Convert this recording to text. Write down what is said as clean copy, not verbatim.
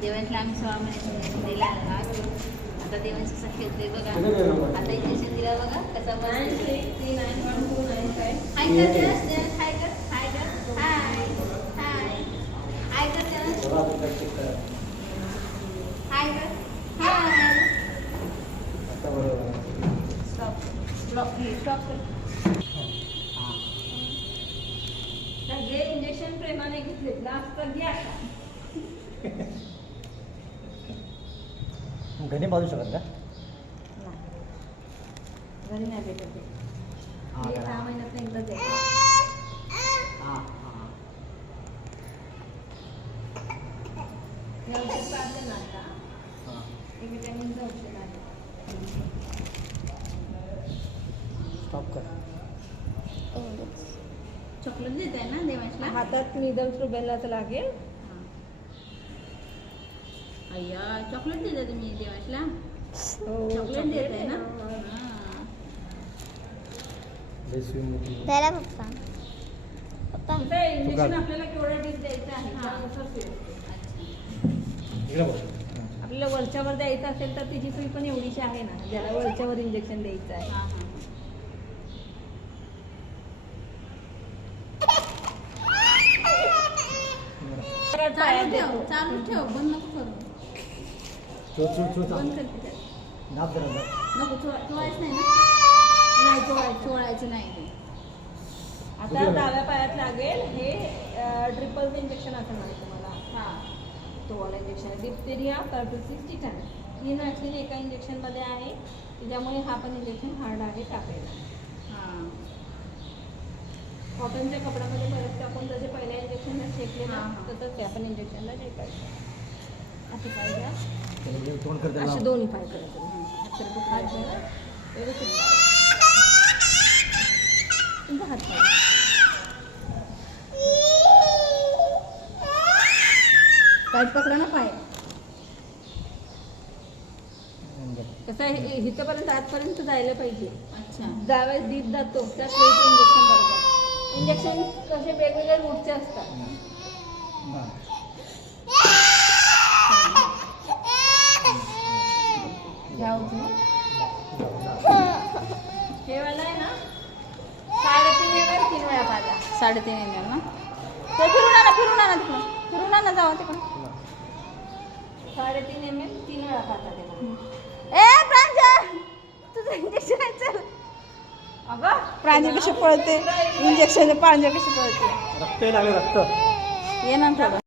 देवांशला आम्ही 6 महिन्याची दिला आता देवांश कसा खेळतोय बघा. आता इंजेक्शन दिला बघा कसा हाय कर हाय कर हाय कर हाय हाय हाय कर हाय कर हाय स्टॉप स्टॉप कर. सगळे इंजेक्शन प्रेमाने घेतले लास्ट तर घ्या. घरी बाजू शकत का? घरी नाही भेटत ते. 6 महिन्यात एकदा द्यायचं. हे औषध पाजलं ना आता एक विटॅमिनचं औषध आहे. स्टॉप कर. चॉकलेट देत आहे ना देवांशला. हातात निदल रुबेलाचं लागेल. अय्या चॉकलेट देता तुम्ही देवांशला. हो, चॉकलेट देत आहे ना. त्याला पप्पा पप्पा आता इंजेक्शन आपल्याला केवढं डीप द्यायचं आहे त्यानुसार fee असते. आपल्याला वरच्यावर द्यायचं असेल तर तिची फी पण एवढीशी आहे ना ज्याला वरच्यावर इंजेक्शन द्यायचं आहे. चालू ठेव बंद नको करू. बंद करते नको चोळायचं नाही ना. नाही चोळायचं नाही ते. आता डाव्या पायात लागेल हे ट्रिपल इंजेक्शन असं म्हणतो तुम्हाला. तो वाला इंजेक्शन आहे डिप्थेरिया परटुसिस टिटॅनस. 3 वॅक्सिन एका इंजेक्शनमध्ये आहे त्याच्यामुळे हा पण इंजेक्शन हार्ड आहे टाकायला. कॉटनच्या कपड्यामध्ये परत टाकून जसे पहिल्या इंजेक्शनला शेकले ना तसंच त्या पण इंजेक्शनला शेकायचं. असे पाय घ्या असे दोन्ही पाय करायचे. हात घ्या व्यवस्थित तुमचा हात पाय पाय पकडा ना पाय. कसं आहे इथंपर्यंत आजपर्यंत जायला पाहिजे. अच्छा ज्यावेळेस दीप जातो त्याच वेळेस इंजेक्शन बरोबर. इंजेक्शन कसे वेगवेगळ्या रूटचे असतात. हे वाला आहे ना 3.5 ml 3 वेळा पाजा. 3.5 ml ना. ते फिरून आणा तिकडून फिरून आणा जावा तिकडून. 3.5 ml 3 वेळा पाजा त्याला. ए प्रांजल तुझं इंजेक्शन आहे चल. अगं प्रांजल कशी पळते इंजेक्शन प्रांजल कशी पळते. रक्त लागले रक्त ये ना थोडं.